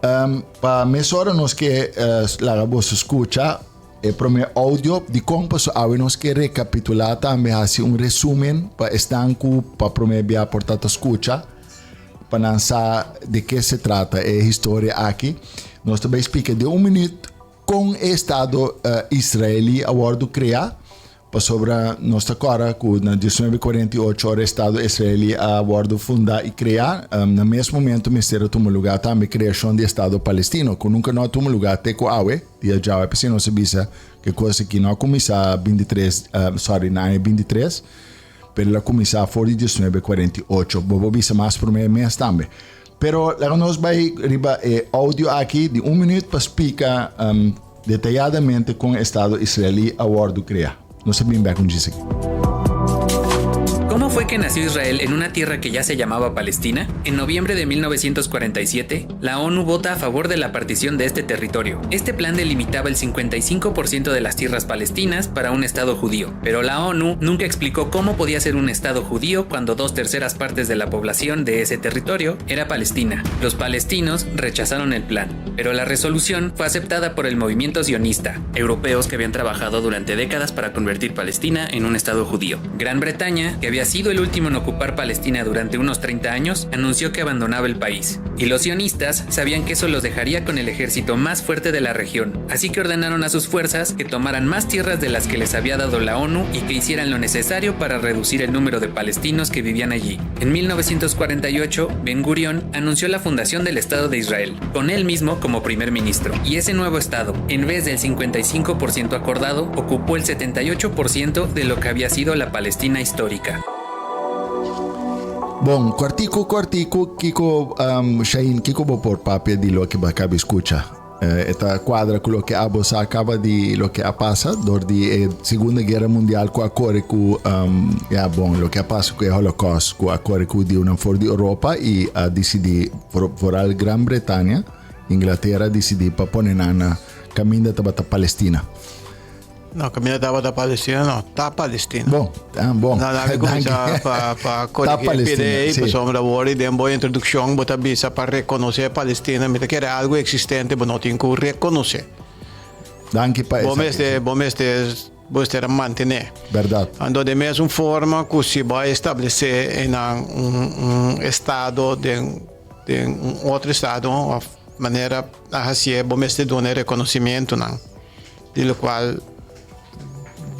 Para mencionarnos que la voz escucha, el primer audio de cómo nos que recapitular también hace un resumen para estanco para primer via portata escucha para lanzar de qué se trata la historia aquí. Nos también explica de un minuto con el Estado israelí a bordo crear para sobre nuestra cara que en 1948 el Estado israelí a bordo fundar y crear en el mismo momento el Ministerio tuvo lugar también creación del Estado palestino que nunca no tuvo lugar teco awe dia já pues no se visa que cosa que no comenzó 23 23 pero la comenzó fue en 1948 bobo visa más por mes también pero la nos va arriba audio aquí de un minuto para explicar detalladamente con el Estado israelí a bordo crear. No sé bien con dice aquí. ¿Cómo fue que nació Israel en una tierra que ya se llamaba Palestina? En noviembre de 1947, la ONU vota a favor de la partición de este territorio. Este plan delimitaba el 55% de las tierras palestinas para un Estado judío, pero la ONU nunca explicó cómo podía ser un Estado judío cuando 2/3 partes de la población de ese territorio era palestina. Los palestinos rechazaron el plan, pero la resolución fue aceptada por el movimiento sionista, europeos que habían trabajado durante décadas para convertir Palestina en un Estado judío. Gran Bretaña, que había sido el último en ocupar Palestina durante unos 30 años, anunció que abandonaba el país. Y los sionistas sabían que eso los dejaría con el ejército más fuerte de la región, así que ordenaron a sus fuerzas que tomaran más tierras de las que les había dado la ONU y que hicieran lo necesario para reducir el número de palestinos que vivían allí. En 1948, Ben Gurión anunció la fundación del Estado de Israel, con él mismo como primer ministro. Y ese nuevo Estado, en vez del 55% acordado, ocupó el 78% de lo que había sido la Palestina histórica. Bom, quartico, Kiko, Shahin, Kiko por papel de lo que acaba de escuchar. Esta cuadra con lo que Abos acaba de lo que ha pasado durante Segunda Guerra Mundial com a corre com lo que ha pasado com o Holocausto com a corre com de una for de Europa e a decidir por a Gran Bretanha, Inglaterra decidir para poner na caminho da Palestina. No, caminho da Palestina, não, tá Palestina. Bom. Não, começar para corrigir, para sombra agora, e de boa introdução, botar bisa para reconhecer a Palestina, mas que era algo existente, mas não tem que reconhecer. Danke para isso. Bom este manter. Verdade. Então, de mesma forma que se vai estabelecer em estado de outro estado, a maneira assim, bom este donar reconhecimento, não, de qual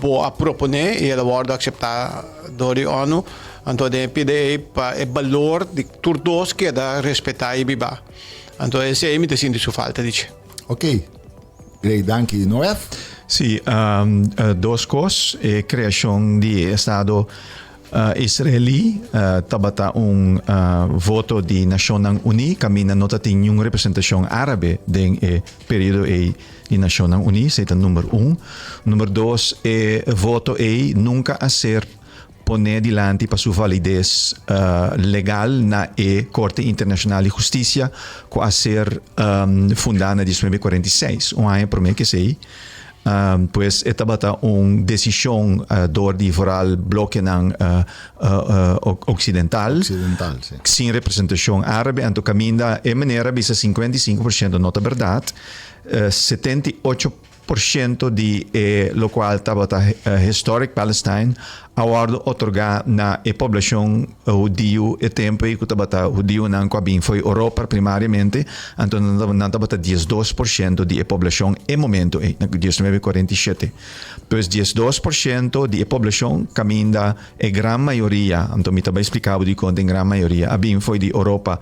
vou a proponer e ela vai aceitar da ONU, então de pedir para o valor de todos que dá respeitar e viver. Então esse é me sinto isso falta disso. Ok, great, danke. Noef? Sim, duas coisas, a criação de Estado israeli, tabata voto de Nações Unidas, caminha nota tem uma representação árabe no período de Nações Unidas, esse é o número 1. Número 2, voto nunca a ser poner dilante para sua validez legal na Corte Internacional de Justiça, que a ser fundada em 1946, ano primeiro que sei. Pues esta bata decisão do foral bloque ocidental, sim. Sem representação árabe, então caminha de maneira bisa 55% nota verdade, 78% de lo qual estava Historic Palestine award otorgar na população judío e tempo que estava judío não cabin foi Europa primariamente, então não estava 12% de população em momento em 1947. Pois 12% de população caminha a grande maioria, então me estava explicado de quanto em grande maioria, abin foi de Europa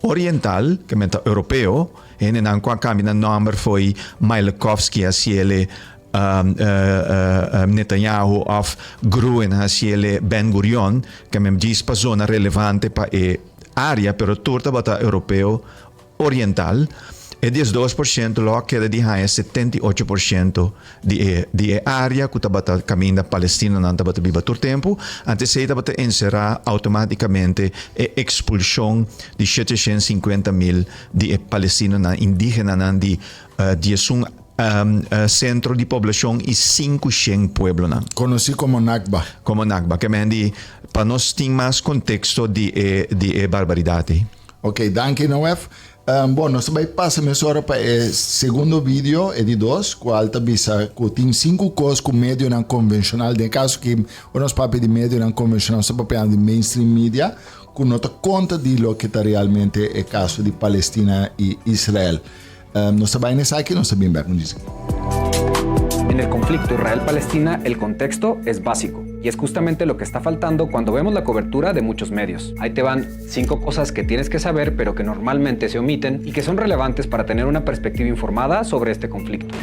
Oriental, que é europeu, e não com a caminha número foi Mailekovsky, ele Netanyahu of Gruen, ele Ben Gurion, que é diz para zona relevante para a área, pero turta bata europeu oriental. E 12% lo queda de 78% de área que está caminho da Palestina não está viva todo tempo, antes se está encerrar automaticamente a expulsão de 750,000 de palestinos indígenas de centro de população e 500 pueblos. Conhecido como Nakba. Como Nakba, que para nós tem mais contexto de barbaridade. Ok, danke Noef. Bom, nós vai passar agora para o segundo vídeo, de 2, com a alta visa, que tem 5 coisas com médio não convencional. No caso que nós papéis de médio não convencional, são papéis de mainstream media, que não dá conta de lo que está realmente o caso de Palestina e Israel. Nós vamos aqui, nós vamos ver com isso. En el conflicto Israel-Palestina, el contexto es básico, y es justamente lo que está faltando cuando vemos la cobertura de muchos medios. Ahí te van 5 cosas que tienes que saber, pero que normalmente se omiten y que son relevantes para tener una perspectiva informada sobre este conflicto.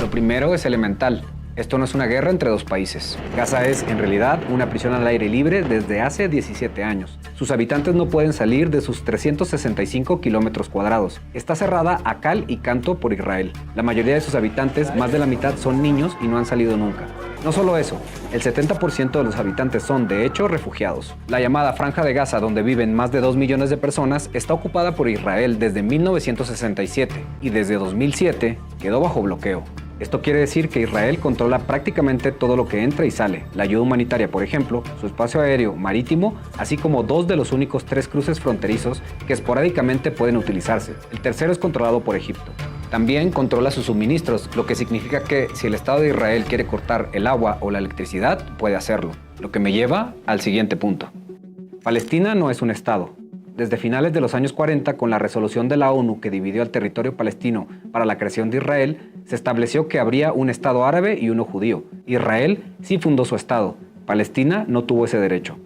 Lo primero es elemental. Esto no es una guerra entre dos países. Gaza es, en realidad, una prisión al aire libre desde hace 17 años. Sus habitantes no pueden salir de sus 365 kilómetros cuadrados. Está cerrada a cal y canto por Israel. La mayoría de sus habitantes, más de la mitad, son niños y no han salido nunca. No solo eso, el 70% de los habitantes son, de hecho, refugiados. La llamada Franja de Gaza, donde viven más de 2 millones de personas, está ocupada por Israel desde 1967 y desde 2007 quedó bajo bloqueo. Esto quiere decir que Israel controla prácticamente todo lo que entra y sale, la ayuda humanitaria, por ejemplo, su espacio aéreo marítimo, así como 2 de los únicos 3 cruces fronterizos que esporádicamente pueden utilizarse. El tercero es controlado por Egipto. También controla sus suministros, lo que significa que si el Estado de Israel quiere cortar el agua o la electricidad, puede hacerlo. Lo que me lleva al siguiente punto. Palestina no es un Estado. Desde finales de los años 40, con la resolución de la ONU que dividió al territorio palestino para la creación de Israel, se estableció que habría un Estado árabe y uno judío. Israel sí fundó su Estado. Palestina no tuvo ese derecho.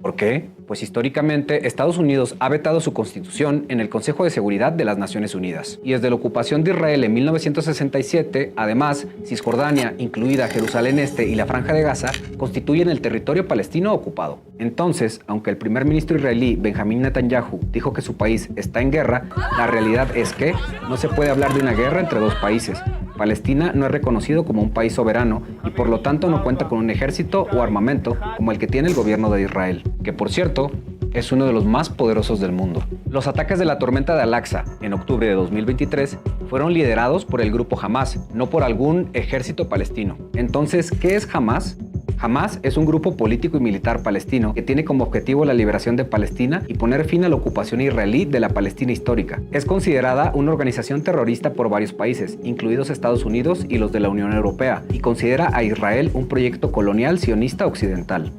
¿Por qué? Pues históricamente Estados Unidos ha vetado su constitución en el Consejo de Seguridad de las Naciones Unidas. Y desde la ocupación de Israel en 1967, además, Cisjordania, incluida Jerusalén Este y la Franja de Gaza, constituyen el territorio palestino ocupado. Entonces, aunque el primer ministro israelí Benjamín Netanyahu dijo que su país está en guerra, la realidad es que no se puede hablar de una guerra entre dos países. Palestina no es reconocido como un país soberano y por lo tanto no cuenta con un ejército o armamento como el que tiene el gobierno de Israel, que por cierto es uno de los más poderosos del mundo. Los ataques de la tormenta de Al-Aqsa en octubre de 2023 fueron liderados por el grupo Hamas, no por algún ejército palestino. Entonces, ¿qué es Hamas? Hamas es un grupo político y militar palestino que tiene como objetivo la liberación de Palestina y poner fin a la ocupación israelí de la Palestina histórica. Es considerada una organización terrorista por varios países, incluidos Estados Unidos y los de la Unión Europea, y considera a Israel un proyecto colonial sionista occidental.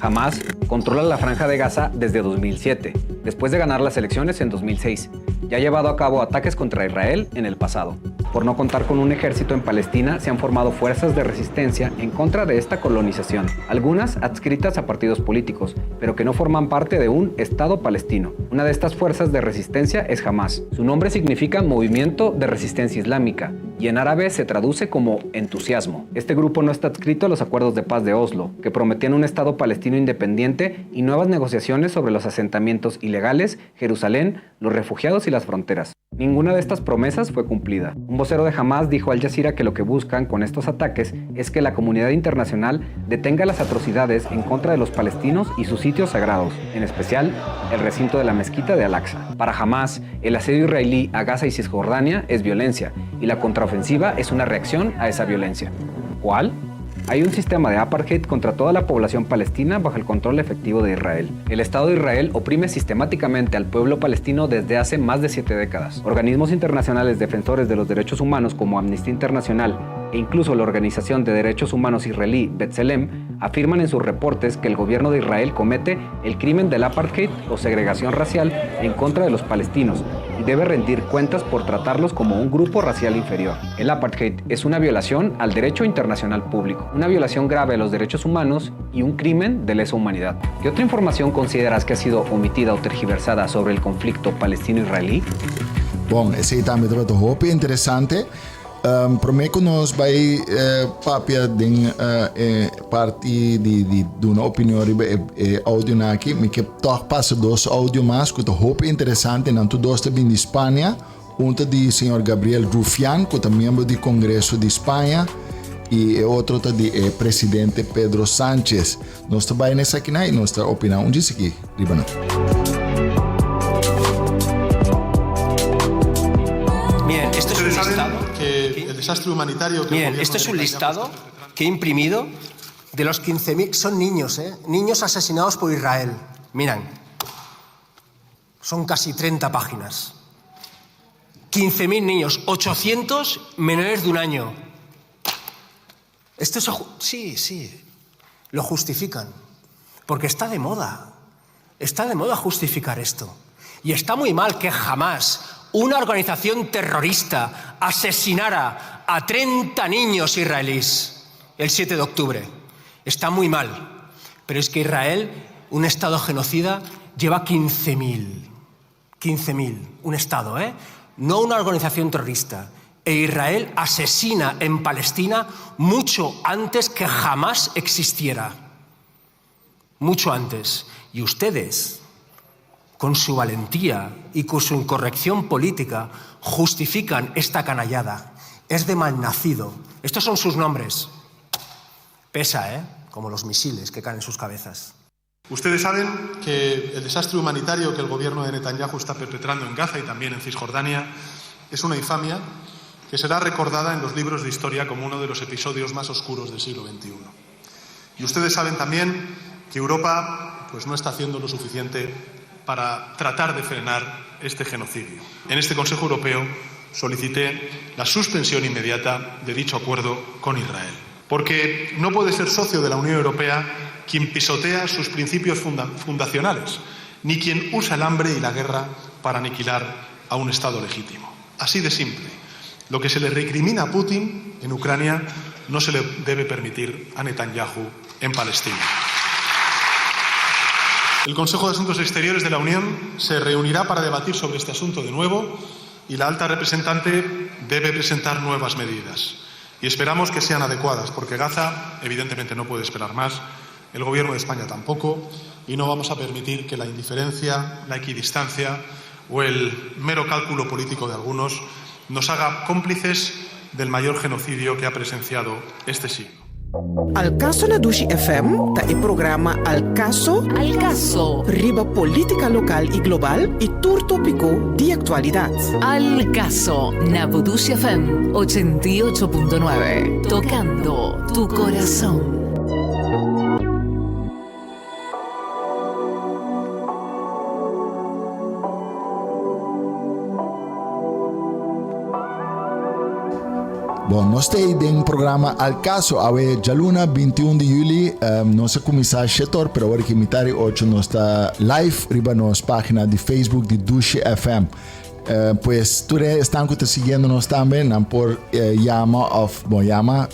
Hamas controla la Franja de Gaza desde 2007, después de ganar las elecciones en 2006, y ha llevado a cabo ataques contra Israel en el pasado. Por no contar con un ejército en Palestina, se han formado fuerzas de resistencia en contra de esta colonización, algunas adscritas a partidos políticos, pero que no forman parte de un Estado palestino. Una de estas fuerzas de resistencia es Hamas. Su nombre significa Movimiento de Resistencia Islámica, y en árabe se traduce como entusiasmo. Este grupo no está adscrito a los acuerdos de paz de Oslo, que prometían un Estado palestino independiente y nuevas negociaciones sobre los asentamientos ilegales, Jerusalén, los refugiados y las fronteras. Ninguna de estas promesas fue cumplida. Un vocero de Hamas dijo a Al Jazeera que lo que buscan con estos ataques es que la comunidad internacional detenga las atrocidades en contra de los palestinos y sus sitios sagrados, en especial el recinto de la mezquita de Al-Aqsa. Para Hamas, el asedio israelí a Gaza y Cisjordania es violencia, y la contraofensiva es una reacción a esa violencia. ¿Cuál? Hay un sistema de apartheid contra toda la población palestina bajo el control efectivo de Israel. El Estado de Israel oprime sistemáticamente al pueblo palestino desde hace más de 7 décadas. Organismos internacionales defensores de los derechos humanos como Amnistía Internacional e incluso la Organización de Derechos Humanos israelí B'Tselem afirman en sus reportes que el gobierno de Israel comete el crimen del apartheid o segregación racial en contra de los palestinos y debe rendir cuentas por tratarlos como un grupo racial inferior. El apartheid es una violación al derecho internacional público, una violación grave a los derechos humanos y un crimen de lesa humanidad. ¿Qué otra información consideras que ha sido omitida o tergiversada sobre el conflicto palestino-israelí? Bom, esse também é muito interessante. Prometo que nós vai papia de parte de uma opinião áudio aqui, mas que toch passa 2 áudio mais que é muito interessante, não tudo também de Espanha, um de senhor Gabriel Rufián, que é membro do Congresso de Espanha, e outro de presidente Pedro Sánchez. Nós também nessa aqui e nossa opinião diz aqui, Líbano. Bien, esto es un listado. El desastre humanitario que Bien, esto es un listado que he imprimido De los 15.000 son niños, niños asesinados por Israel. Miran. Son casi 30 páginas. 15.000 niños, 800 menores de un año. Esto sí, lo justifican. Porque está de moda. Está de moda justificar esto. Y está muy mal que jamás una organización terrorista asesinara a 30 niños israelíes el 7 de octubre. Está muy mal. Pero es que Israel, un Estado genocida, lleva 15.000. 15.000. Un Estado, ¿eh? No una organización terrorista. E Israel asesina en Palestina mucho antes que jamás existiera. Mucho antes. Y ustedes, con su valentía y con su incorrección política, justifican esta canallada. Es de malnacido. Estos son sus nombres. Pesa, ¿eh? Como los misiles que caen en sus cabezas. Ustedes saben que el desastre humanitario que el gobierno de Netanyahu está perpetrando en Gaza y también en Cisjordania es una infamia que será recordada en los libros de historia como uno de los episodios más oscuros del siglo XXI. Y ustedes saben también que Europa no está haciendo lo suficiente para tratar de frenar este genocidio. En este Consejo Europeo solicité la suspensión inmediata de dicho acuerdo con Israel. Porque no puede ser socio de la Unión Europea quien pisotea sus principios fundacionales, ni quien usa el hambre y la guerra para aniquilar a un Estado legítimo. Así de simple. Lo que se le recrimina a Putin en Ucrania no se le debe permitir a Netanyahu en Palestina. El Consejo de Asuntos Exteriores de la Unión se reunirá para debatir sobre este asunto de nuevo y la alta representante debe presentar nuevas medidas. Y esperamos que sean adecuadas, porque Gaza evidentemente no puede esperar más, el Gobierno de España tampoco, y no vamos a permitir que la indiferencia, la equidistancia o el mero cálculo político de algunos nos haga cómplices del mayor genocidio que ha presenciado este siglo. Al caso na Dushi FM, ta el programa Al Caso, riba política local y global y tour tópico de actualidad. Al Caso na Dushi FM 88.9, tocando tu corazón. Bom, nós temos um programa Al Caso, ave jaluna 21 de julho, nossa comissária setor, pero agora que mitari 8 nós está live riba nossa página de Facebook de Dushi FM. Pues tú están siguiendo-nos também por llama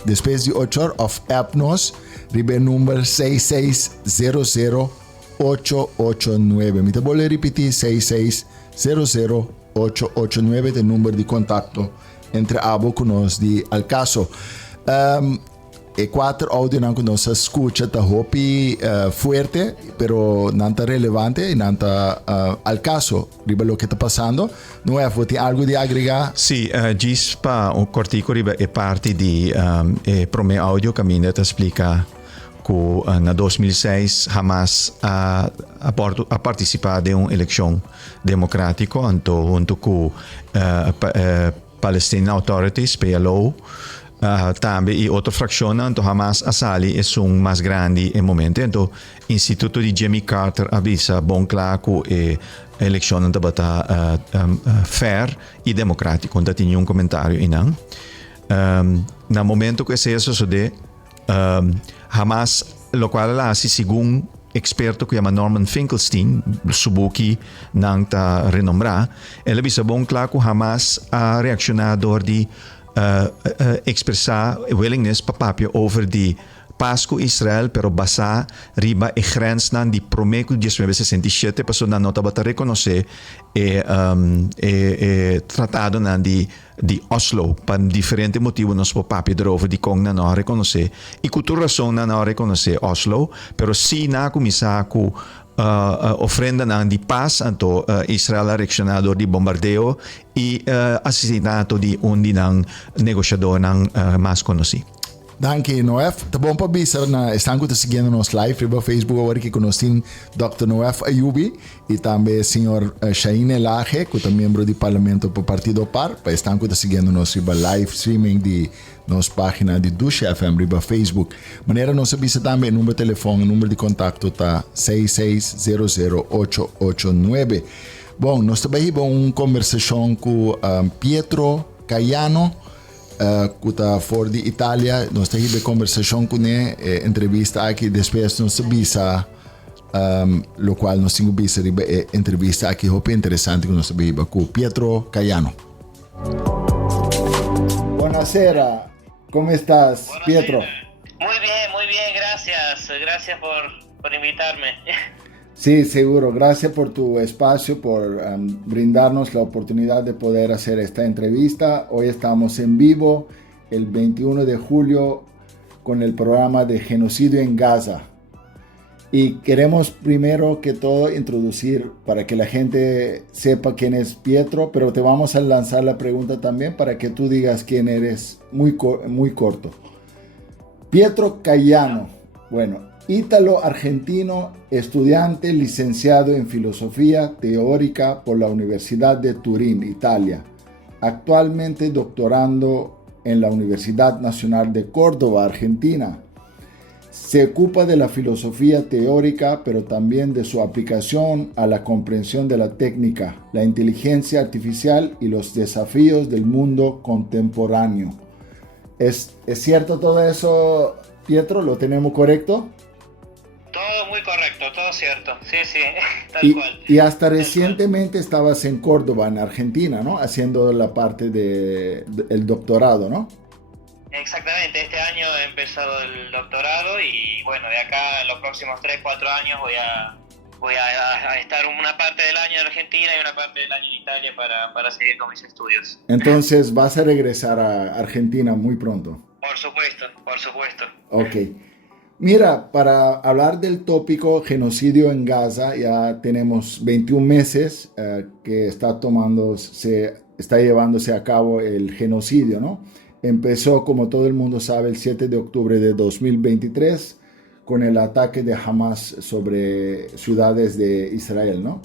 depois de 8 horas of app nos riba número 6600-889. Me te vou repetir 6600-889 de número de contato entre ambos conosco de Al Caso. E 4 áudio não que nós escuta tá hopi fuerte, pero não tá relevante e não tá al caso riba lo que está passando. Não é tem algo de agregar? Sì, gispa un cortico riba e parte di prome audio que minha te explica que na 2006 Hamas a participado de uma eleição democrática junto com Palestinian Authorities, PLO, também e outra fração, então Hamas Asali é mais grande em momento. Então, Instituto de Jimmy Carter avisa bom claro que a eleição não está fair e democrática. Então, tinha comentário aí, não? No momento que isso sucede, Hamas, lo qual lá se segundo experto que chama Norman Finkelstein, subuki nang ta renombrar, ele bisa bom claro que Hamas a reaccionado de expressar willingness papapio over die paz com Israel, pero basa riba e grens nan di promeco 1967, passo na nota bata reconhecer tratado nan di Oslo, per differenti motivi nos papapio erover di kong na no reconhecer e cultura razão na no reconhecer Oslo, pero si na comisa ku ofrenda nan di paz anto Israel ha reaccionado di bombardeo e assassinato di un di nan negociador nan mas conhecido. Danke, Noef. Tá bom para bisa na estão seguindo nos live riba Facebook agora que conhecem Dr. Noef Ayubi e também o senhor Shaine Laje, que é membro do Parlamento do Partido Par, para estão seguindo nos riba live streaming de nossa página de Dushi FM riba Facebook. Maneira nos avisa também número de telefone, número de contato tá 6600-889. Bom, nós também tivemos uma conversação com Pietro Caiano, que está fora de Itália. Nós tivemos uma conversação com ele, entrevista aqui, depois nós visa, lo qual nós temos visa entrevista aqui, muito interessante que nós tivemos com Pietro Caiano. Buonasera, ¿cómo estás, Pietro? Muy bien, gracias. Gracias por invitarme. Sí, seguro. Gracias por tu espacio, por brindarnos la oportunidad de poder hacer esta entrevista. Hoy estamos en vivo, el 21 de julio, con el programa de Genocidio en Gaza. Y queremos primero que todo introducir para que la gente sepa quién es Pietro, pero te vamos a lanzar la pregunta también para que tú digas quién eres muy corto. Pietro Caiano, bueno, ítalo-argentino, estudiante licenciado en Filosofía Teórica por la Universidad de Turín, Italia. Actualmente doctorando en la Universidad Nacional de Córdoba, Argentina. Se ocupa de la filosofía teórica, pero también de su aplicación a la comprensión de la técnica, la inteligencia artificial y los desafíos del mundo contemporáneo. ¿Es cierto todo eso, Pietro? ¿Lo tenemos correcto? Todo muy correcto, todo cierto. Sí, tal cual. Y hasta recientemente estabas en Córdoba, en Argentina, ¿no? Haciendo la parte del doctorado, ¿no? Exactamente, este año he empezado el doctorado y bueno, de acá en los próximos 3-4 años voy a estar una parte del año en Argentina y una parte del año en Italia para seguir con mis estudios. Entonces, ¿vas a regresar a Argentina muy pronto? Por supuesto. Ok. Mira, para hablar del tópico genocidio en Gaza, ya tenemos 21 meses que está llevándose a cabo el genocidio, ¿no? Empezó, como todo el mundo sabe, el 7 de octubre de 2023 con el ataque de Hamas sobre ciudades de Israel, ¿no?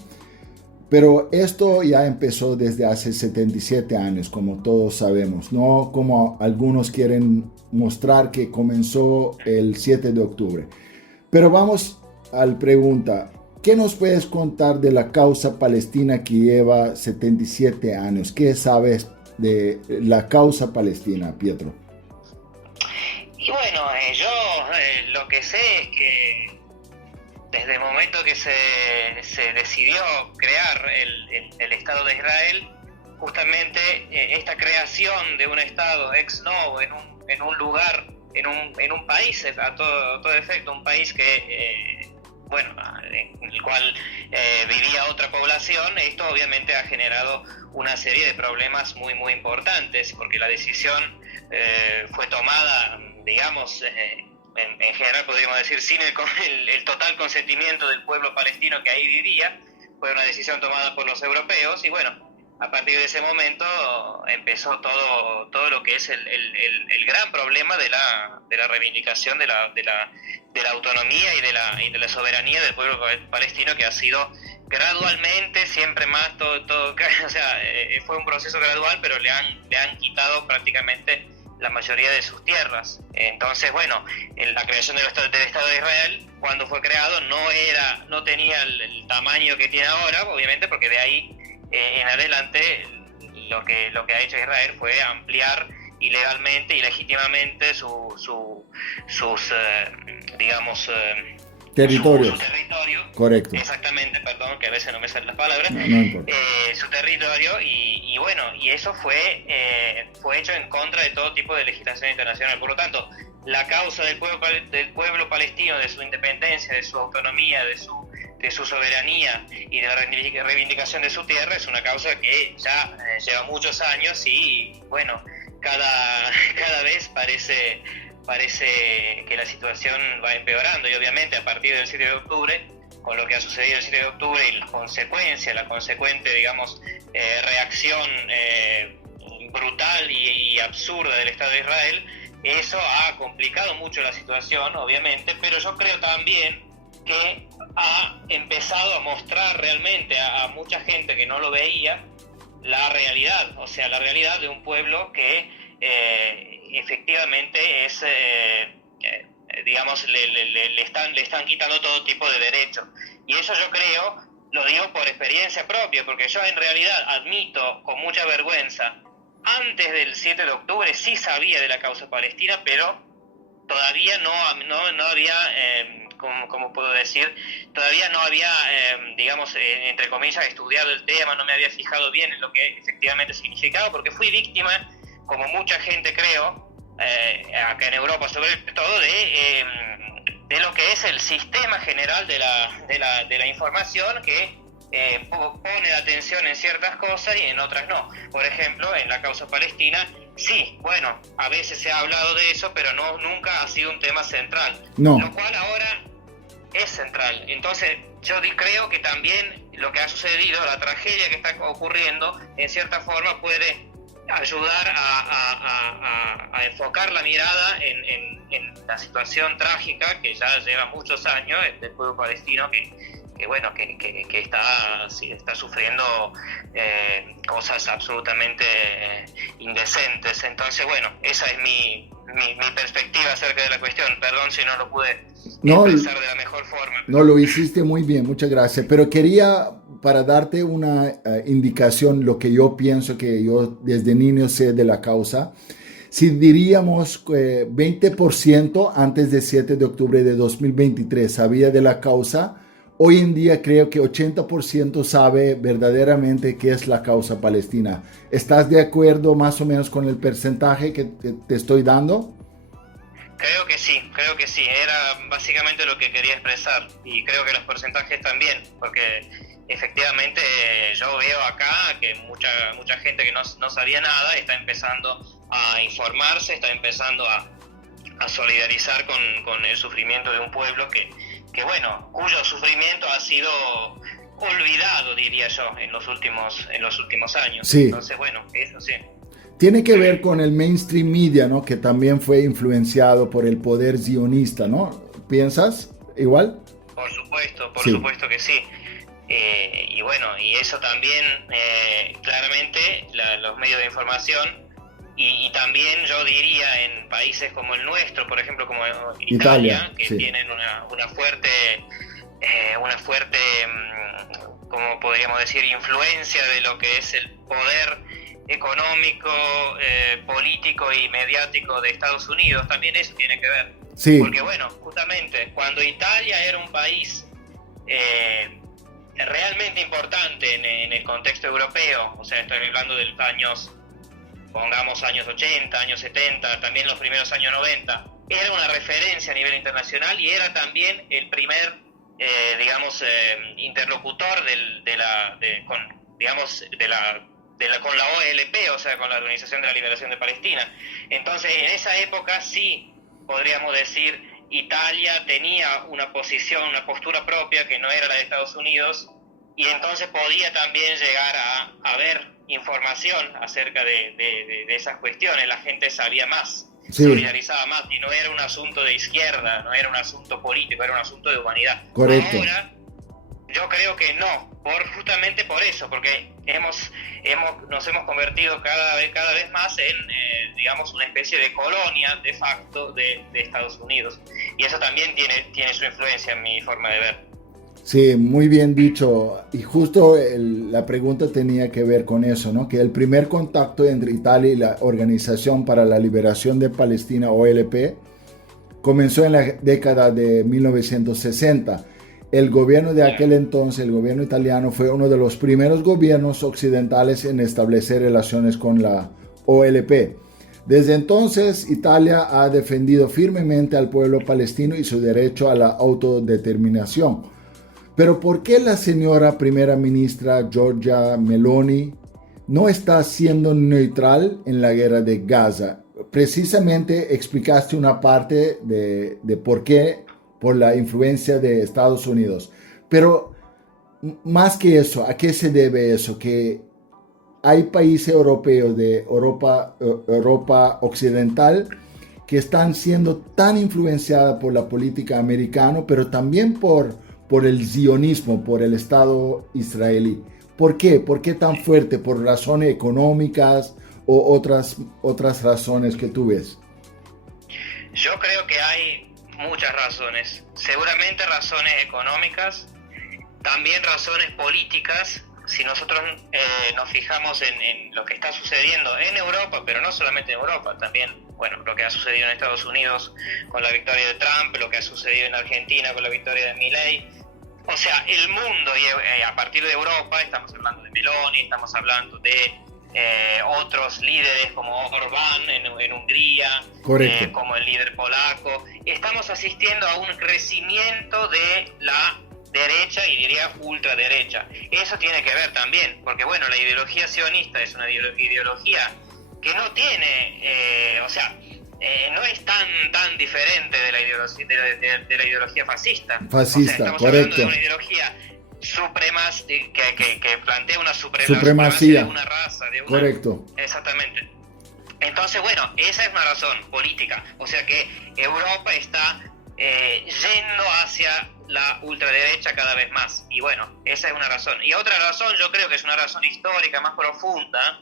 Pero esto ya empezó desde hace 77 años, como todos sabemos, no como algunos quieren mostrar que comenzó el 7 de octubre. Pero vamos a la pregunta, ¿qué nos puedes contar de la causa palestina que lleva 77 años? ¿Qué sabes de la causa palestina, Pietro? Y bueno, yo lo que sé es que desde el momento que se decidió crear el Estado de Israel, justamente esta creación de un Estado ex novo en un lugar, en un país, a todo efecto, un país que, en el cual vivía otra población, esto obviamente ha generado una serie de problemas muy importantes, porque la decisión fue tomada, digamos, en general podríamos decir sin el total consentimiento del pueblo palestino que ahí vivía. Fue una decisión tomada por los europeos y bueno, a partir de ese momento empezó todo lo que es el gran problema de la reivindicación de la autonomía y de la soberanía del pueblo palestino, que ha sido gradualmente, siempre más, todo o sea, fue un proceso gradual, pero le han quitado prácticamente la mayoría de sus tierras. Entonces, bueno, la creación del Estado de Israel, cuando fue creado, no tenía el tamaño que tiene ahora, obviamente, porque de ahí en adelante lo que ha hecho Israel fue ampliar ilegalmente y legítimamente sus territorios. Su territorio. Correcto. Exactamente, perdón, que a veces no me salen las palabras. No importa. Su territorio y bueno, y eso fue hecho en contra de todo tipo de legislación internacional. Por lo tanto, la causa del pueblo palestino, de su independencia, de su autonomía, de su soberanía y de la reivindicación de su tierra, es una causa que ya lleva muchos años y bueno, cada vez parece que la situación va empeorando, y obviamente a partir del 7 de octubre, con lo que ha sucedido el 7 de octubre y la consecuente, digamos, reacción brutal y absurda del Estado de Israel, eso ha complicado mucho la situación, obviamente, pero yo creo también que ha empezado a mostrar realmente a mucha gente que no lo veía la realidad, o sea, la realidad de un pueblo que efectivamente es, digamos, le están quitando todo tipo de derechos. Y eso yo creo lo digo por experiencia propia, porque yo en realidad admito con mucha vergüenza, antes del 7 de octubre sí sabía de la causa palestina, pero todavía no había, ¿cómo puedo decir? Todavía no había, digamos, entre comillas, estudiado el tema, no me había fijado bien en lo que efectivamente significaba, porque fui víctima, como mucha gente creo, acá en Europa sobre todo, de lo que es el sistema general de la información que pone la atención en ciertas cosas y en otras no. Por ejemplo, en la causa palestina, sí, bueno, a veces se ha hablado de eso, pero nunca ha sido un tema central. No. Lo cual ahora es central. Entonces, yo creo que también lo que ha sucedido, la tragedia que está ocurriendo, en cierta forma puede ayudar a enfocar la mirada en la situación trágica que ya lleva muchos años del pueblo palestino que está sufriendo cosas absolutamente indecentes. Entonces, bueno, esa es mi perspectiva acerca de la cuestión. Perdón si no lo pude expresar de la mejor forma. No, lo hiciste muy bien, muchas gracias. Pero quería, para darte una indicación, lo que yo pienso que yo desde niño sé de la causa, si diríamos 20% antes del 7 de octubre de 2023 sabía de la causa, hoy en día creo que 80% sabe verdaderamente qué es la causa palestina. ¿Estás de acuerdo más o menos con el porcentaje que te estoy dando? Creo que sí. Era básicamente lo que quería expresar y creo que los porcentajes también, porque efectivamente yo veo acá que mucha gente que no sabía nada está empezando a informarse, está empezando a solidarizar con el sufrimiento de un pueblo cuyo sufrimiento ha sido olvidado, diría yo, en los últimos años. Sí. Entonces, bueno, eso sí. Tiene que ver con el mainstream media, ¿no? Que también fue influenciado por el poder sionista, ¿no? ¿Piensas igual? Por supuesto que sí. Y bueno, y eso también, claramente, los medios de información, y también yo diría en países como el nuestro, por ejemplo, como Italia, que sí, tienen una fuerte, como podríamos decir, influencia de lo que es el poder económico, político y mediático de Estados Unidos. También eso tiene que ver. Sí. Porque bueno, justamente cuando Italia era un país realmente importante en el contexto europeo, o sea, estoy hablando de los años 80, años 70, también los primeros años 90, era una referencia a nivel internacional y era también el primer, interlocutor con la OLP, o sea, con la Organización de la Liberación de Palestina. Entonces, en esa época sí, podríamos decir, Italia tenía una postura propia que no era la de Estados Unidos, y entonces podía también llegar a ver información acerca de esas cuestiones. La gente sabía más, sí, solidarizaba más, y no era un asunto de izquierda, no era un asunto político, era un asunto de humanidad. Correcto. Ahora, yo creo que no, justamente por eso, porque nos hemos convertido cada vez más en, una especie de colonia de facto de Estados Unidos. Y eso también tiene su influencia en mi forma de ver. Sí, muy bien dicho. Y justo la pregunta tenía que ver con eso, ¿no? Que el primer contacto entre Italia y la Organización para la Liberación de Palestina, OLP, comenzó en la década de 1960. El gobierno de aquel entonces, el gobierno italiano, fue uno de los primeros gobiernos occidentales en establecer relaciones con la OLP. Desde entonces, Italia ha defendido firmemente al pueblo palestino y su derecho a la autodeterminación. Pero ¿por qué la señora primera ministra Giorgia Meloni no está siendo neutral en la guerra de Gaza? Precisamente explicaste una parte de por qué, por la influencia de Estados Unidos. Pero más que eso, ¿a qué se debe eso? Que hay países europeos de Europa occidental que están siendo tan influenciados por la política americana, pero también por el sionismo, por el Estado israelí. ¿Por qué? ¿Por qué tan fuerte? ¿Por razones económicas o otras razones que tú ves? Yo creo que hay muchas razones. Seguramente razones económicas, también razones políticas. Si nosotros nos fijamos en lo que está sucediendo en Europa, pero no solamente en Europa, también, bueno, lo que ha sucedido en Estados Unidos con la victoria de Trump, lo que ha sucedido en Argentina con la victoria de Milei. O sea, el mundo, y a partir de Europa, estamos hablando de Meloni, estamos hablando de otros líderes como Orbán en Hungría, como el líder polaco. Estamos asistiendo a un crecimiento de la derecha y diría ultraderecha. Eso tiene que ver también, porque bueno, la ideología sionista es una ideología que no tiene, no es tan diferente de la ideología fascista. Estamos hablando de una ideología que plantea una supremacía de una raza, correcto. Exactamente. Entonces, bueno, esa es una razón política. O sea que Europa está yendo hacia la ultraderecha cada vez más. Y bueno, esa es una razón. Y otra razón, yo creo que es una razón histórica más profunda.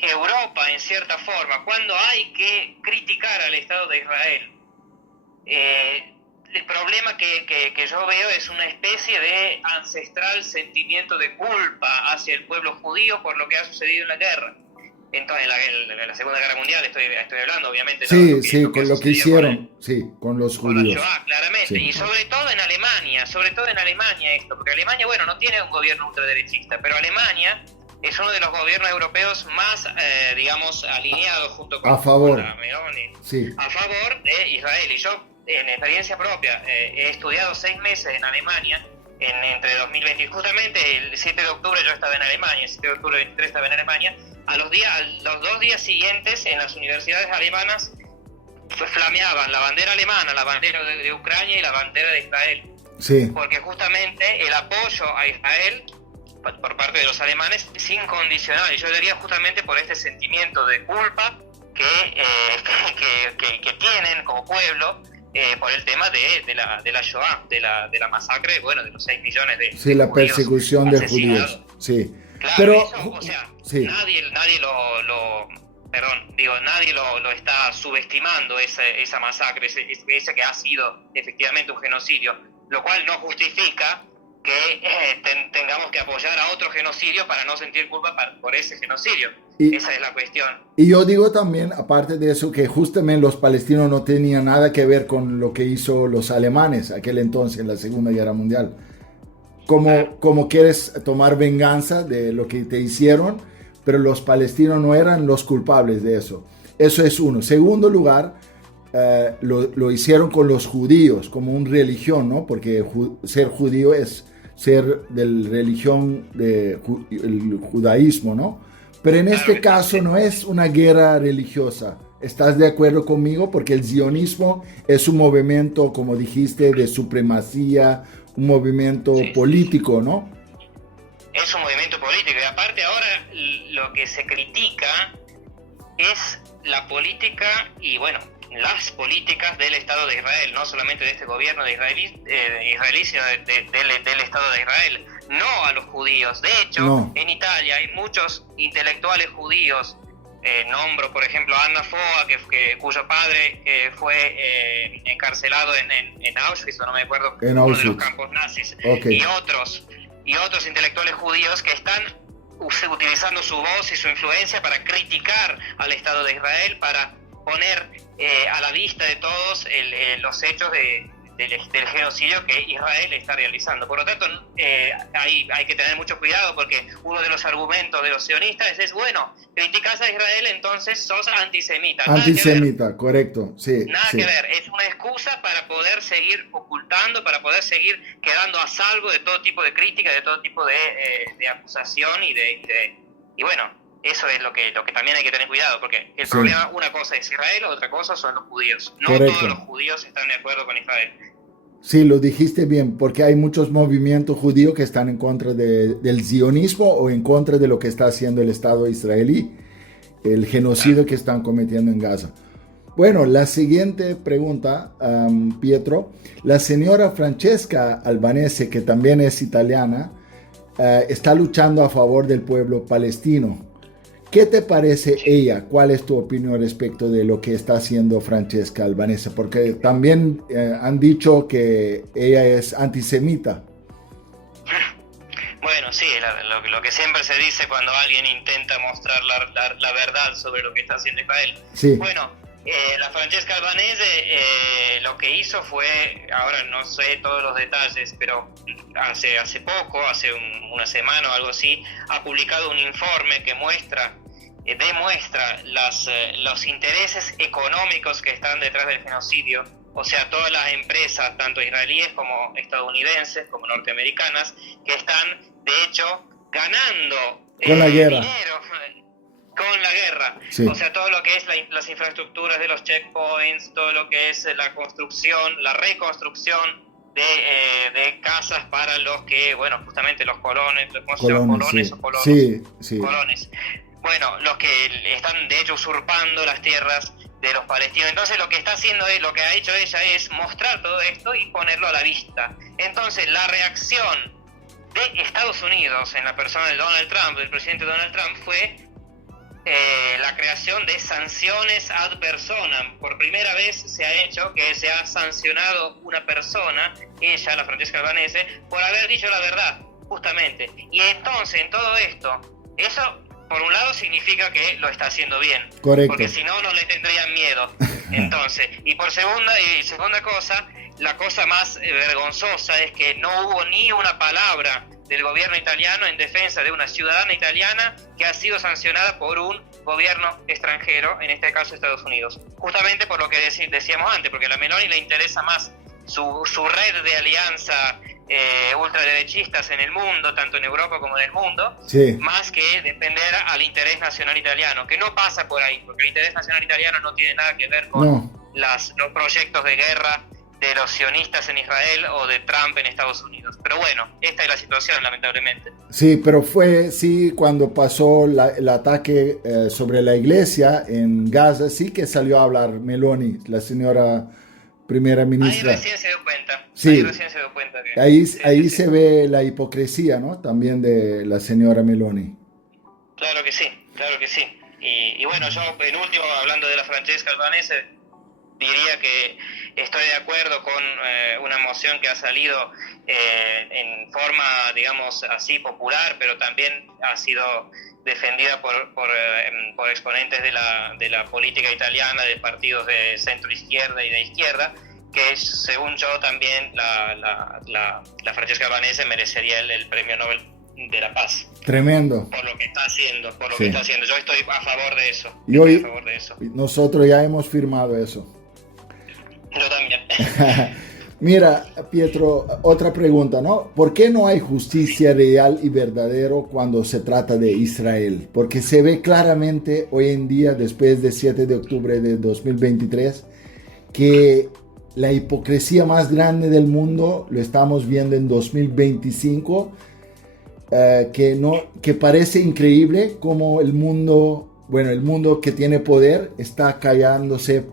Europa, en cierta forma, cuando hay que criticar al Estado de Israel, el problema que yo veo es una especie de ancestral sentimiento de culpa hacia el pueblo judío por lo que ha sucedido en la guerra. Entonces, en la Segunda Guerra Mundial estoy hablando, obviamente. Con lo que hicieron, con los judíos. Con la Shoah, claramente. Sí. Y sobre todo en Alemania esto, porque Alemania, bueno, no tiene un gobierno ultraderechista, pero Alemania es uno de los gobiernos europeos más, alineados junto con a favor de Israel. Y yo, en experiencia propia, he estudiado 6 meses en Alemania, entre 2020, justamente el 7 de octubre yo estaba en Alemania, el 7 de octubre 23 estaba en Alemania. A los 2 días siguientes, en las universidades alemanas, flameaban la bandera alemana, la bandera de Ucrania y la bandera de Israel. Sí. Porque justamente el apoyo a Israel por parte de los alemanes es incondicional, y yo diría justamente por este sentimiento de culpa que tienen como pueblo por el tema de la Shoah, de la masacre, bueno, de los 6 millones de judíos, la persecución de judíos. Sí. Claro, pero eso, nadie lo está subestimando, esa masacre, ese que ha sido efectivamente un genocidio, lo cual no justifica que tengamos que apoyar a otro genocidio para no sentir culpa por ese genocidio. Esa es la cuestión. Y yo digo también, aparte de eso, que justamente los palestinos no tenían nada que ver con lo que hizo los alemanes aquel entonces en la Segunda Guerra Mundial. Como quieres tomar venganza de lo que te hicieron, pero los palestinos no eran los culpables de eso. Eso es uno. Segundo lugar, lo hicieron con los judíos como una religión, ¿no? Porque ser judío es ser de la religión del judaísmo, ¿no? Pero en este caso no es una guerra religiosa. ¿Estás de acuerdo conmigo? Porque el zionismo es un movimiento, como dijiste, de supremacía, un movimiento político, ¿no? Es un movimiento político, y aparte ahora lo que se critica es la política y, bueno, las políticas del Estado de Israel, no solamente de este gobierno de israelí, sino del Estado de Israel, no a los judíos. De hecho, en Italia hay muchos intelectuales judíos. Nombro, por ejemplo, a Anna Foa, cuyo padre fue encarcelado en Auschwitz, o no me acuerdo, uno de los campos nazis, y otros intelectuales judíos que están utilizando su voz y su influencia para criticar al Estado de Israel, para poner a la vista de todos los hechos del genocidio que Israel está realizando. Por lo tanto, ahí hay que tener mucho cuidado, porque uno de los argumentos de los sionistas es, bueno, criticas a Israel, entonces sos antisemita. Antisemita, correcto, sí. Nada que ver, es una excusa para poder seguir ocultando, para poder seguir quedando a salvo de todo tipo de crítica, de todo tipo de acusación y bueno, eso es lo que también hay que tener cuidado, porque el problema, una cosa es Israel, otra cosa son los judíos. No todos los judíos están de acuerdo con Israel. Sí, lo dijiste bien, porque hay muchos movimientos judíos que están en contra del zionismo o en contra de lo que está haciendo el Estado israelí, el genocidio que están cometiendo en Gaza. Bueno, la siguiente pregunta, Pietro. La señora Francesca Albanese, que también es italiana, está luchando a favor del pueblo palestino. ¿Qué te parece ella? ¿Cuál es tu opinión respecto de lo que está haciendo Francesca Albanese? Porque también han dicho que ella es antisemita. Bueno, sí, lo que siempre se dice cuando alguien intenta mostrar la verdad sobre lo que está haciendo Israel. Sí. Bueno, la Francesca Albanese lo que hizo fue, ahora no sé todos los detalles, pero hace poco, hace una semana o algo así, ha publicado un informe que demuestra los intereses económicos que están detrás del genocidio. O sea, todas las empresas, tanto israelíes como estadounidenses, como norteamericanas, que están, de hecho, ganando con la guerra. Dinero con la guerra. Sí. O sea, todo lo que es las infraestructuras de los checkpoints, todo lo que es la construcción, la reconstrucción de casas para los que, bueno, justamente los colones, Colones. Colones. Bueno, los que están de hecho usurpando las tierras de los palestinos. Entonces lo que está haciendo lo que ha hecho ella es mostrar todo esto y ponerlo a la vista. Entonces la reacción de Estados Unidos en la persona de Donald Trump, del presidente Donald Trump, fue la creación de sanciones ad personam. Por primera vez se ha hecho que se ha sancionado una persona, ella, la Francesca Albanese, por haber dicho la verdad, justamente. Y entonces en todo esto, eso por un lado significa que lo está haciendo bien. Correcto. Porque si no, no le tendrían miedo. Entonces, y segunda cosa, la cosa más vergonzosa es que no hubo ni una palabra del gobierno italiano en defensa de una ciudadana italiana que ha sido sancionada por un gobierno extranjero, en este caso Estados Unidos. Justamente por lo que decíamos antes, porque a la Meloni le interesa más su red de alianza ultraderechistas en el mundo, tanto en Europa como en el mundo, sí, más que depender al interés nacional italiano, que no pasa por ahí, porque el interés nacional italiano no tiene nada que ver con los proyectos de guerra de los sionistas en Israel o de Trump en Estados Unidos. Pero bueno, esta es la situación, lamentablemente. Sí, pero fue, cuando pasó el ataque sobre la iglesia en Gaza, sí que salió a hablar Meloni, la señora primera ministra. Ahí recién se dio cuenta. Sí. Ahí recién se dio cuenta. Ahí se ve la hipocresía, ¿no? También de la señora Meloni. Claro que sí, claro que sí. Y bueno, yo en último, hablando de la Francesca Albanese, diría que estoy de acuerdo con una moción que ha salido en forma, digamos así, popular, pero también ha sido defendida por exponentes de la política italiana, de partidos de centro-izquierda y de izquierda, que según yo también la Francesca Albanese merecería el Premio Nobel de la Paz. Tremendo. Por lo que está haciendo, Sí. que está haciendo. Yo estoy a favor de eso. Nosotros ya hemos firmado eso. Yo también. Mira, Pietro, otra pregunta, ¿no? ¿Por qué no hay justicia real y verdadero cuando se trata de Israel? Porque se ve claramente hoy en día, después del 7 de octubre de 2023, que la hipocresía más grande del mundo lo estamos viendo en 2025, que parece increíble cómo el mundo que tiene poder está callándose,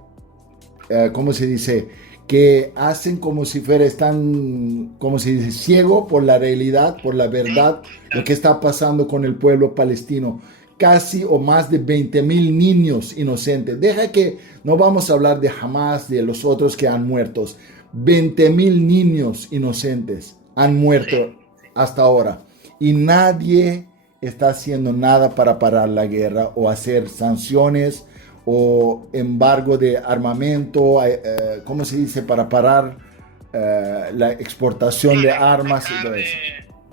¿cómo se dice? Que hacen como si están, como se dice, ciego por la realidad, por la verdad, lo que está pasando con el pueblo palestino. Casi o más de 20,000 niños inocentes. Deja que no vamos a hablar de Hamas, de los otros que han muerto. 20,000 niños inocentes han muerto hasta ahora. Y nadie está haciendo nada para parar la guerra o hacer sanciones o embargo de armamento, ¿cómo se dice? Para parar la exportación de armas. Y todo eso.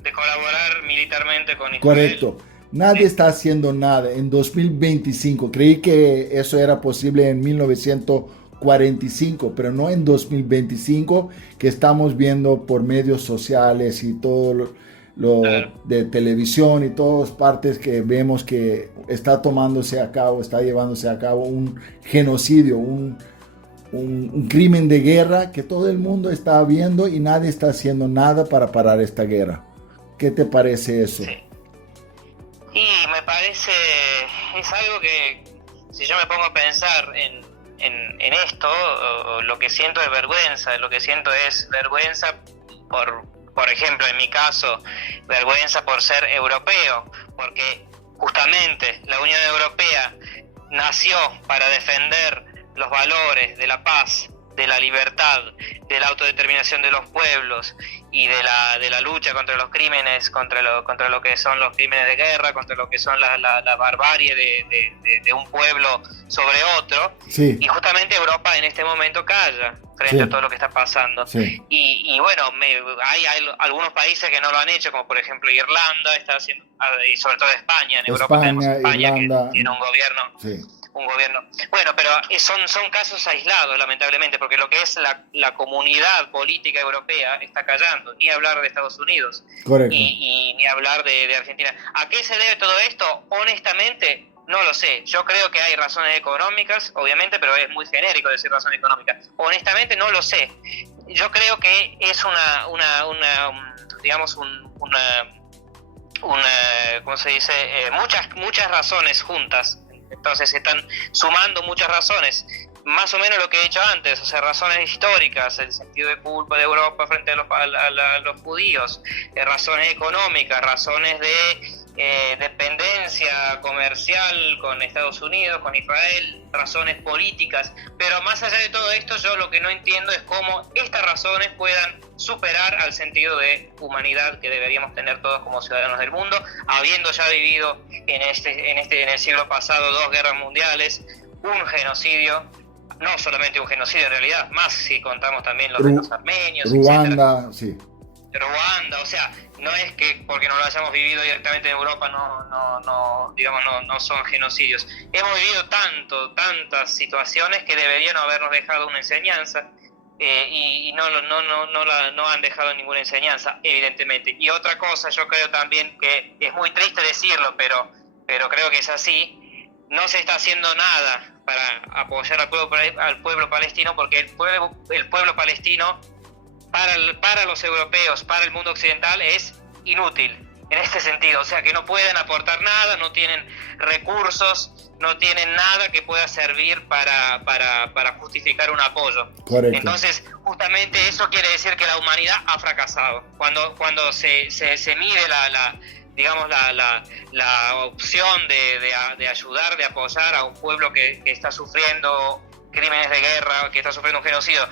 De colaborar militarmente con Israel. Correcto. Nadie está haciendo nada en 2025. Creí que eso era posible en 1945, pero no en 2025, que estamos viendo por medios sociales y todo lo de televisión y todas partes que vemos que está llevándose a cabo un genocidio, un crimen de guerra que todo el mundo está viendo y nadie está haciendo nada para parar esta guerra. ¿Qué te parece eso? Sí. Y me parece, es algo que, si yo me pongo a pensar en esto, lo que siento es vergüenza, por ejemplo, en mi caso, vergüenza por ser europeo, porque justamente la Unión Europea nació para defender los valores de la paz, de la libertad, de la autodeterminación de los pueblos y de la lucha contra los crímenes, contra lo que son los crímenes de guerra, contra lo que son la barbarie de un pueblo sobre otro. Sí. Y justamente Europa en este momento calla frente a todo lo que está pasando. Sí. Y bueno, hay algunos países que no lo han hecho, como por ejemplo Irlanda está haciendo, y sobre todo España. En Europa tenemos España, Irlanda, que tiene un gobierno. Sí. Bueno, pero son casos aislados, lamentablemente, porque lo que es la comunidad política europea está callando, ni hablar de Estados Unidos. Correcto. Y ni hablar de Argentina. ¿A qué se debe todo esto? Honestamente, no lo sé. Yo creo que hay razones económicas, obviamente, pero es muy genérico decir razones económicas. Honestamente, no lo sé. Yo creo que es ¿cómo se dice? Muchas razones juntas. Entonces se están sumando muchas razones, más o menos lo que he dicho antes, o sea, razones históricas, el sentido de culpa de Europa frente a los judíos, razones económicas, razones de dependencia comercial con Estados Unidos, con Israel, razones políticas, pero más allá de todo esto, yo lo que no entiendo es cómo estas razones puedan superar al sentido de humanidad que deberíamos tener todos como ciudadanos del mundo, habiendo ya vivido en el siglo pasado 2 guerras mundiales, un genocidio, no solamente un genocidio en realidad, más si contamos también los de los armenios, Ruanda, etcétera. Sí. Ruanda, o sea, no es que porque no lo hayamos vivido directamente en Europa no son genocidios. Hemos vivido tantas situaciones que deberían habernos dejado una enseñanza. Y no han dejado ninguna enseñanza, evidentemente. Y otra cosa, yo creo también que es muy triste decirlo, pero creo que es así, no se está haciendo nada para apoyar al pueblo palestino, porque el pueblo palestino para los europeos, para el mundo occidental, es inútil en este sentido, o sea que no pueden aportar nada, no tienen recursos, no tienen nada que pueda servir para justificar un apoyo. Correcto. Entonces, justamente eso quiere decir que la humanidad ha fracasado. Cuando se mide la opción de ayudar, de apoyar a un pueblo que está sufriendo crímenes de guerra, que está sufriendo un genocidio,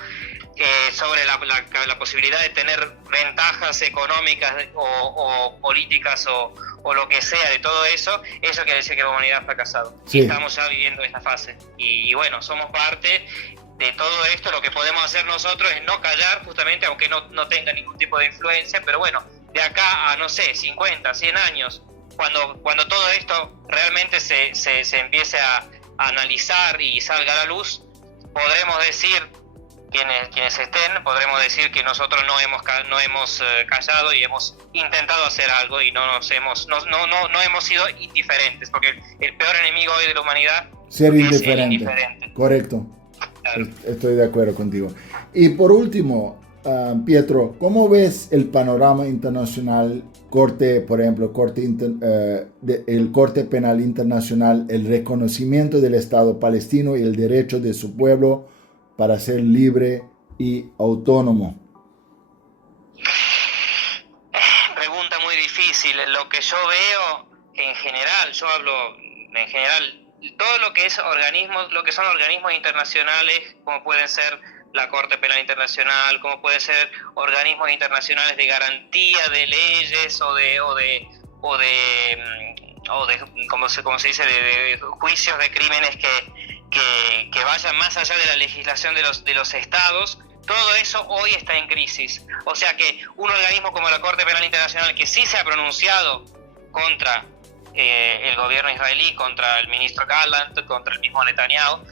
sobre la posibilidad de tener ventajas económicas o políticas o lo que sea de todo eso quiere decir que la humanidad ha fracasado. Sí. Y estamos ya viviendo esta fase. Y bueno, somos parte de todo esto. Lo que podemos hacer nosotros es no callar, justamente, aunque no tenga ningún tipo de influencia, pero bueno, de acá a, no sé, 50, 100 años, cuando todo esto realmente se empiece a analizar y salga a la luz, podremos decir, quienes estén, podremos decir que nosotros no hemos callado y hemos intentado hacer algo y no hemos sido indiferentes, porque el peor enemigo hoy de la humanidad ser es indiferente. el indiferente. Correcto. Claro. Estoy de acuerdo contigo. Y por último, Pietro, ¿cómo ves el panorama internacional, el Corte Penal Internacional, el reconocimiento del Estado palestino y el derecho de su pueblo para ser libre y autónomo? Pregunta muy difícil. Lo que yo veo en general, todo lo que son organismos internacionales, como pueden ser la Corte Penal Internacional, como pueden ser organismos internacionales de garantía de leyes o de como se dice, de juicios de crímenes que vayan más allá de la legislación de los estados. Todo eso hoy está en crisis. O sea que un organismo como la Corte Penal Internacional, que sí se ha pronunciado contra el gobierno israelí, contra el ministro Gallant, contra el mismo Netanyahu,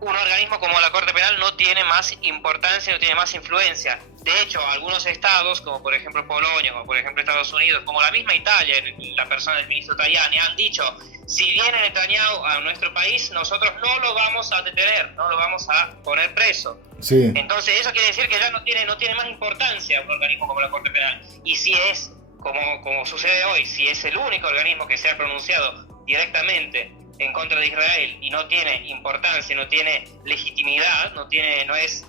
un organismo como la Corte Penal no tiene más importancia, no tiene más influencia. De hecho, algunos estados, como por ejemplo Polonia, como por ejemplo Estados Unidos, como la misma Italia, en la persona del ministro Tajani, han dicho: si viene Netanyahu a nuestro país, nosotros no lo vamos a detener, no lo vamos a poner preso. Sí. Entonces eso quiere decir que ya no tiene más importancia un organismo como la Corte Penal. Y si es, como sucede hoy, si es el único organismo que se ha pronunciado directamente en contra de Israel y no tiene importancia, no tiene legitimidad, no es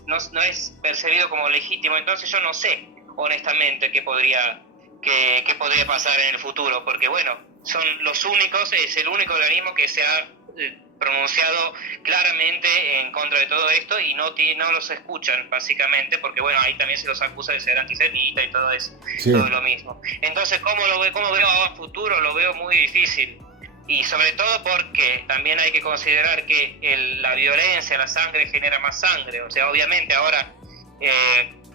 percibido como legítimo, entonces yo no sé honestamente qué podría pasar en el futuro, porque bueno, son los únicos, es el único organismo que se ha pronunciado claramente en contra de todo esto y no los escuchan, básicamente, porque bueno, ahí también se los acusa de ser antisemita y todo eso, todo lo mismo. Entonces, ¿cómo veo a futuro? Lo veo muy difícil. Y sobre todo porque también hay que considerar que la violencia, la sangre genera más sangre. O sea, obviamente ahora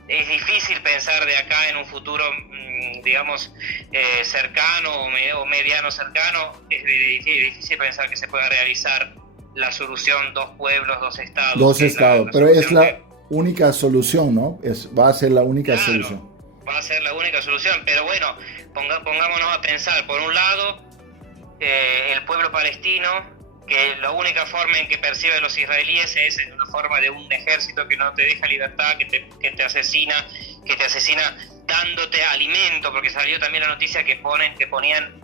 es difícil pensar de acá en un futuro, digamos, cercano o mediano cercano. Es difícil pensar que se pueda realizar la solución 2 pueblos, 2 estados. 2 estados, pero es la que... única solución, ¿no? Va a ser la única solución. Va a ser la única solución, pero bueno, pongámonos a pensar, por un lado, el pueblo palestino, que la única forma en que percibe a los israelíes es en una forma de un ejército que no te deja libertad, que te asesina dándote alimento, porque salió también la noticia que ponían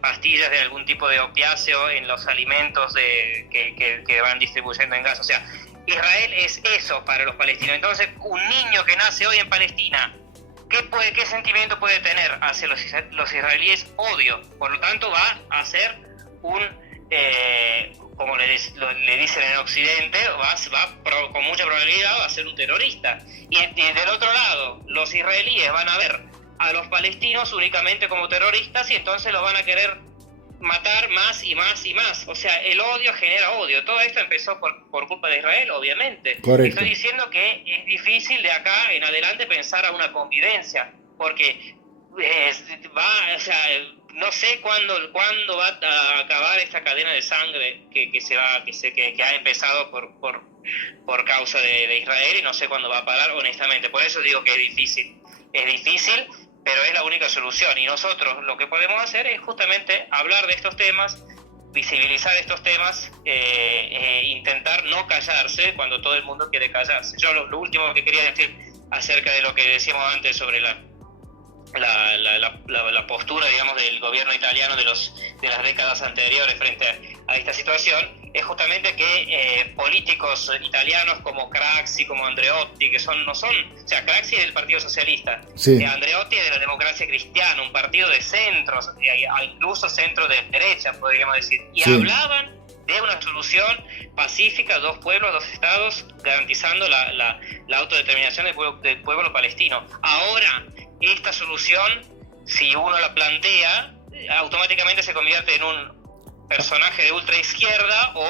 pastillas de algún tipo de opiáceo en los alimentos que van distribuyendo en Gaza. O sea, Israel es eso para los palestinos. Entonces, un niño que nace hoy en Palestina, ¿qué sentimiento puede tener hacia los israelíes? Odio. Por lo tanto, va a ser como le dicen en Occidente, con mucha probabilidad va a ser un terrorista. Y del otro lado, los israelíes van a ver a los palestinos únicamente como terroristas y entonces los van a querer matar más y más y más. O sea, el odio genera odio. Todo esto empezó por culpa de Israel, obviamente. Correcto. Estoy diciendo que es difícil de acá en adelante pensar a una convivencia, porque no sé cuándo va a acabar esta cadena de sangre que ha empezado por causa de Israel, y no sé cuándo va a parar, honestamente. Por eso digo que es difícil, pero es la única solución, y nosotros lo que podemos hacer es justamente hablar de estos temas, visibilizar estos temas, intentar no callarse cuando todo el mundo quiere callarse. Yo lo último que quería decir acerca de lo que decíamos antes sobre la postura, digamos, del gobierno italiano de las décadas anteriores frente a esta situación, es justamente que políticos italianos como Craxi, como Andreotti, que Craxi es del Partido Socialista, sí. Andreotti es de la Democracia Cristiana, un partido de centro, incluso centro de derecha, podríamos decir, y sí. hablaban de una solución pacífica, 2 pueblos, 2 estados, garantizando la autodeterminación del pueblo palestino. Ahora, esta solución, si uno la plantea, automáticamente se convierte en un personaje de ultraizquierda o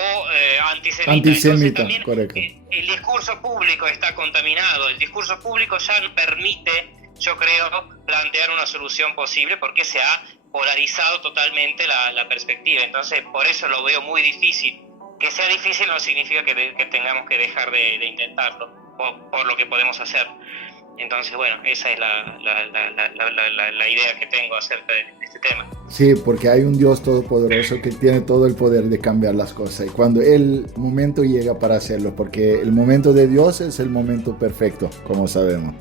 antisemita. Entonces, también, correcto. El discurso público está contaminado. El discurso público ya no permite, yo creo, plantear una solución posible porque se ha polarizado totalmente la perspectiva. Entonces, por eso lo veo muy difícil. Que sea difícil no significa que tengamos que dejar de intentarlo por lo que podemos hacer. Entonces, bueno, esa es la idea que tengo acerca de este tema. Sí, porque hay un Dios todopoderoso que tiene todo el poder de cambiar las cosas. Y cuando el momento llega para hacerlo, porque el momento de Dios es el momento perfecto, como sabemos.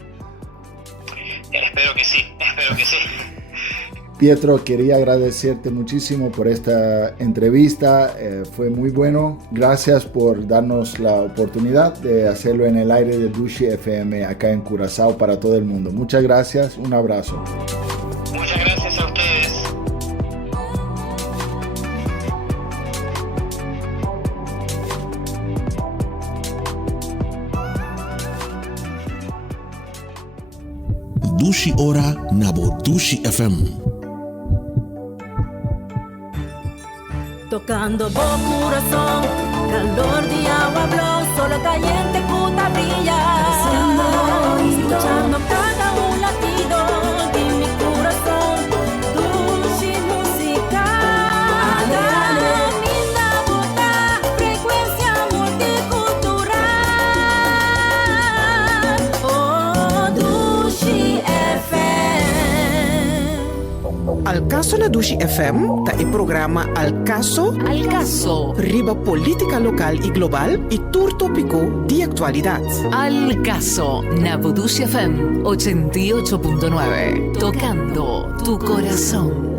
Espero que sí. Pietro, quería agradecerte muchísimo por esta entrevista, fue muy bueno. Gracias por darnos la oportunidad de hacerlo en el aire de Dushi FM acá en Curazao para todo el mundo. Muchas gracias, un abrazo. Muchas gracias a ustedes. Dushi Ora Nabo Dushi FM. Tocando por corazón, calor de agua blon, solo caliente puta brilla. Escuchando cada un latido de mi corazón, Dushi música. Linda bota, frecuencia multicultural. Oh, Dushi FM. Al caso na Dushi FM, ta e programa Al Caso, riba política local y global y tour tópico de actualidad. Al Caso, na Dushi FM 88.9, tocando tu corazón.